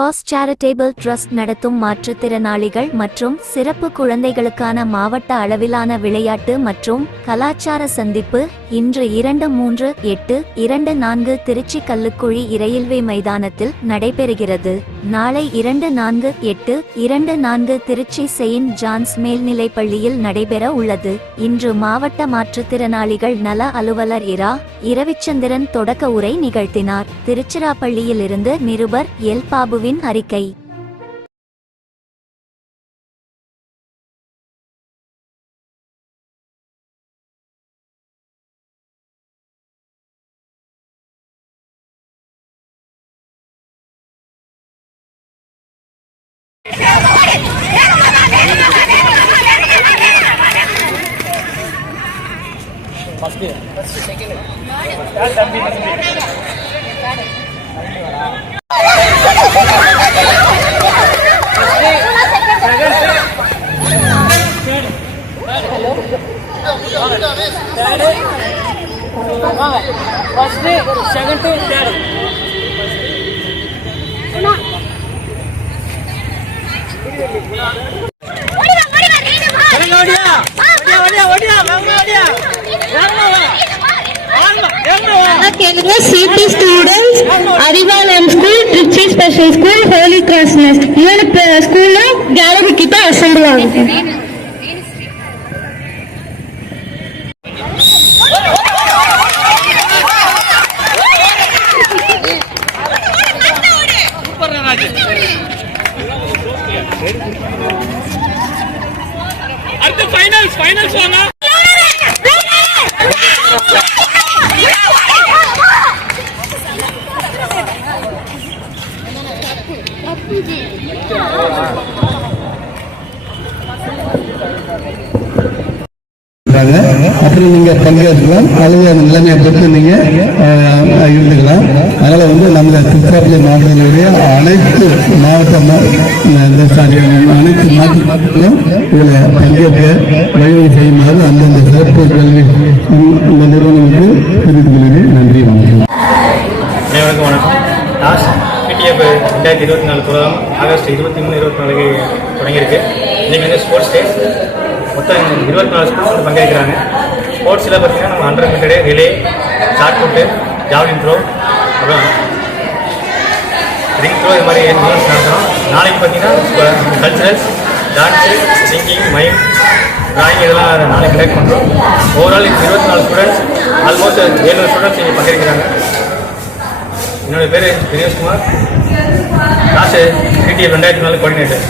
Toss charitable trust நடத்தும் மாற்றுத்திறனாளிகள் மற்றும் சிறப்பு குழந்தைகளுக்கான மாவட்ட அளவிலான விளையாட்டு மற்றும் கலாச்சார சந்திப்பு இன்று 2-3-8-24 திருச்சி கல்லுக்குழி இரயில்வே மைதானத்தில் நடைபெறுகிறது. நாளை 2-4-8-24 திருச்சி செயின்ட் ஜான்ஸ் மேல்நிலைப்பள்ளியில் நடைபெற உள்ளது. இன்று மாவட்ட மாற்றுத்திறனாளிகள் நல அலுவலர் இரவிச்சந்திரன் தொடக்க உரை நிகழ்த்தினார். திருச்சிராப்பள்ளியிலிருந்து நிருபர் எல். பாபுவின் அறிக்கை. CP students, Arivalam School, Trichy Special School, Holy Cross Nest. Even school na gallery kita assemble agutte. அடுத்து ஃபைனல்ஸ் வாங்க. அப்படி நீங்க பங்கேற்கலாம் அல்லது நிலைமையை பொறுத்து நீங்க இருந்துக்கலாம். அதனால நம்ம திருச்சிராப்பள்ளி மாவட்டத்தினுடைய அனைத்து அனைத்து மாவட்டங்களும் இதுல பங்கேற்க வழிவகை செய்யுமாறு அந்தந்த சிறப்பு கல்வி இந்த நிறுவனங்களுக்கு தெரிவித்துக் கொள்கிறேன். நன்றி, வணக்கம். அனைவருக்கும் வணக்கம். டாஸ் PTF 2024 ப்ரோக்ராம் ஆகஸ்ட் 23-24 தொடங்கியிருக்கு. இன்னைக்கு ஸ்போர்ட்ஸ் டே. மொத்தம் 24 ஸ்கூல்ஸ் பங்கேற்கிறாங்க. ஸ்போர்ட்ஸில் பார்த்தீங்கன்னா நம்ம 100 மீட்டரு, ரிலே, ஷார்ட் புட்டு, ஜாவ்லின் த்ரோ, அப்புறம் ரிங் த்ரோ, இது மாதிரி கேம்ஸ் நடத்துகிறோம். நாளைக்கு பார்த்தீங்கன்னா culturals, dance, singing, mime, drawing இதெல்லாம் நாளைக்கு கண்டக்ட் பண்ணுறோம். ஓவரால் 24 ஸ்டூடெண்ட்ஸ், ஆல்மோஸ்ட் 700 ஸ்டூடெண்ட்ஸ் இங்கே பங்கேற்கிறாங்க. என்னோட பேர் தினேஷ்குமார், டாஸ் PTF 2024 கோஆர்டினேட்டர்.